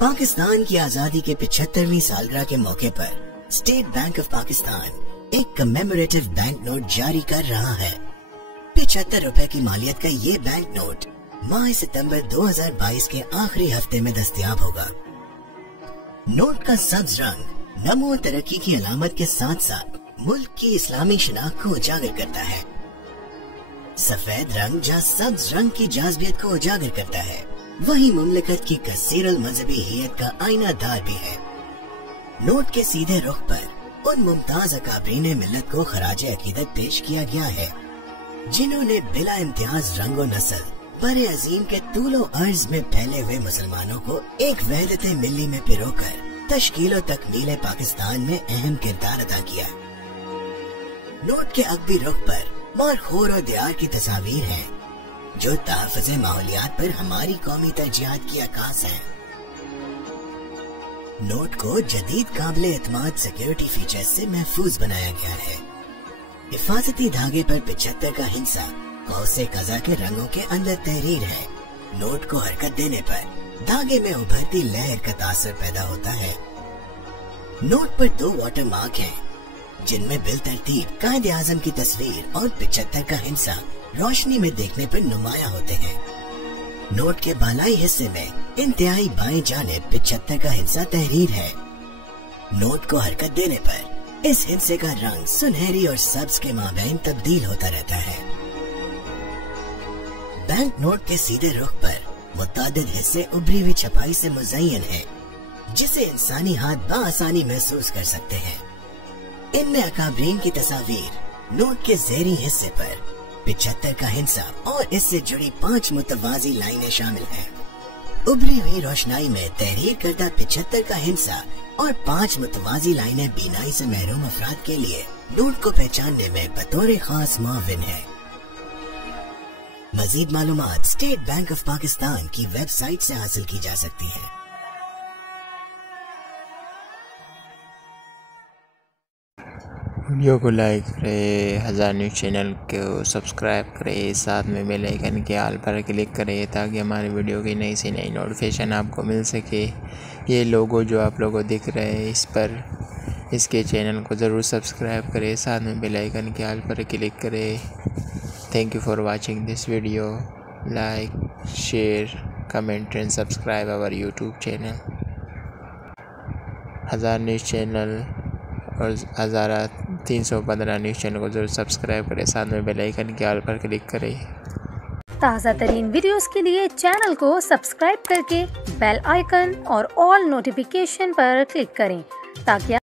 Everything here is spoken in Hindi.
पाकिस्तान की आजादी के 75वीं सालगिरह के मौके पर स्टेट बैंक ऑफ पाकिस्तान एक कमेमोरेटिव बैंक नोट जारी कर रहा है। 75 रुपए की मालियत का ये बैंक नोट माह सितंबर 2022 के आखिरी हफ्ते में दस्तयाब होगा। नोट का सब्ज रंग नमो तरक्की की अलामत के साथ साथ मुल्क की इस्लामी शनाख्त को उजागर करता है। सफेद रंग जहाँ सब्ज रंग की जाज़बियत को उजागर करता है, वही मुमलिकत की कसीरल मजहबी हियत का आईना दार भी है। नोट के सीधे रुख पर उन मुमताज अकाबरीन मिल्लत को खराज अकीदत पेश किया गया है, जिन्होंने बिला इम्तियाज रंगो नस्ल बरे अजीम के तूलो अर्ज में फैले हुए मुसलमानों को एक वहदत मिल्ली में पिरोकर तश्कील तकमील पाकिस्तान में अहम किरदार अदा किया। नोट के अगबी रुख पर मारखोर और दियार की तस्वीर है, जो तहफ़्फ़ुज़ माहौलियात पर हमारी कौमी तरजीहात की अक्कास है। नोट को जदीद काबिल एतमाद सिक्योरिटी फीचर्स से महफूज बनाया गया है। हिफाजती धागे पर 75 का हिंसा कौसे कज़ा के रंगों के अंदर तहरीर है। नोट को हरकत देने पर धागे में उभरती लहर का तासर पैदा होता है। नोट पर 2 वाटर मार्क हैं, जिनमें बिल तरतीब कायद आज़म की तस्वीर और 75 का हिंसा रोशनी में देखने पर नुमाया होते हैं। नोट के बालाई हिस्से में इंतहाई बाएं जानिब 75 का हिस्सा तहरीर है। नोट को हरकत देने पर इस हिस्से का रंग सुनहरी और सब्ज के माबैन तब्दील होता रहता है। बैंक नोट के सीधे रुख पर मुतादिद हिस्से उभरी हुई छपाई से मुज़य्यन है, जिसे इंसानी हाथ बआसानी महसूस कर सकते हैं। इनमें अकाबरीन की तस्वीर, नोट के ज़ेरी हिस्से पर 75 का हिस्सा और इससे जुड़ी 5 मुतवाज़ी लाइनें शामिल हैं। उभरी हुई रोशनाई में तहरीर करदा 75 का हिस्सा और 5 मुतवाज़ी लाइनें बीनाई से महरूम अफराद के लिए नोट को पहचानने में बतौर खास मुआविन है। मजीद मालूमात स्टेट बैंक ऑफ पाकिस्तान की वेबसाइट से हासिल की जा सकती है। वीडियो को लाइक करें, हज़ार न्यूज़ चैनल को सब्सक्राइब करें, साथ में बेल आइकन के आल पर क्लिक करें ताकि हमारी वीडियो की नई से नई नोटिफिकेशन आपको मिल सके। ये लोगो जो आप लोगों को दिख रहे हैं, इस पर इसके चैनल को ज़रूर सब्सक्राइब करें, साथ में बेल आइकन के आल पर क्लिक करें। Thank you for watching this video. Like, share, comment and subscribe our YouTube channel. हज़ार न्यूज़ चैनल और 1315 न्यूज़ चैनल को जरूर सब्सक्राइब करें, साथ में बेल आइकन के आल पर क्लिक करें। ताज़ा तरीन वीडियोस के लिए चैनल को सब्सक्राइब करके बेल आइकन और ऑल नोटिफिकेशन पर क्लिक करें ताकि